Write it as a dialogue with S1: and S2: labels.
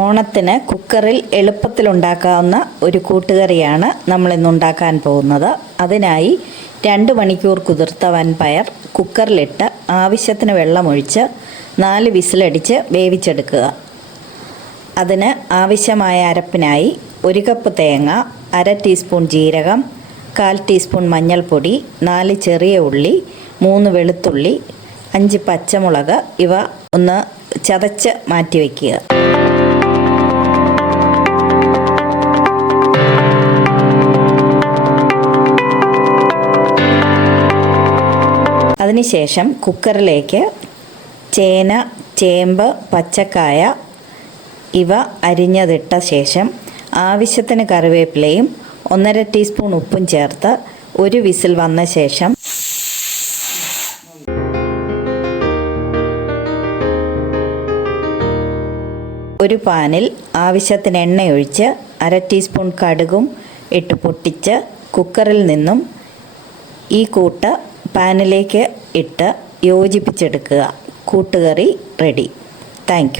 S1: ഓണത്തിന് കുക്കറിൽ എളുപ്പത്തിൽ ഉണ്ടാക്കാവുന്ന ഒരു കൂട്ടുകറിയാണ് നമ്മൾ ഇന്ന് ഉണ്ടാക്കാൻ പോകുന്നത്. അതിനായി രണ്ട് മണിക്കൂർ കുതിർത്ത വൻപയർ കുക്കറിലിട്ട് ആവശ്യത്തിന് വെള്ളമൊഴിച്ച് നാല് വിസിലടിച്ച് വേവിച്ചെടുക്കുക. അതിന് ആവശ്യമായ അരപ്പിനായി ഒരു കപ്പ് തേങ്ങ അര ടീസ്പൂൺ ജീരകം കാൽ ടീസ്പൂൺ മഞ്ഞൾപ്പൊടി നാല് ചെറിയ ഉള്ളി മൂന്ന് വെളുത്തുള്ളി അഞ്ച് പച്ചമുളക് ഇവ ഒന്ന് ചതച്ച് മാറ്റി വയ്ക്കുക അതിനുശേഷം കുക്കറിലേക്ക് ചേന ചേമ്പ് പച്ചക്കായ ഇവ അരിഞ്ഞതിട്ട ശേഷം ആവശ്യത്തിന് കറിവേപ്പിലയും ഒന്നര ടീസ്പൂൺ ഉപ്പും ചേർത്ത് ഒരു വിസിൽ വന്ന ശേഷം ഒരു പാനിൽ ആവശ്യത്തിന് എണ്ണയൊഴിച്ച് അര ടീസ്പൂൺ കടുകും ഇട്ട് പൊട്ടിച്ച് കുക്കറിൽ നിന്നും ഈ കൂട്ട് പാനിലേക്ക് ഇട്ട് യോജിപ്പിച്ചെടുക്കുക. കൂട്ടുകറി റെഡി താങ്ക്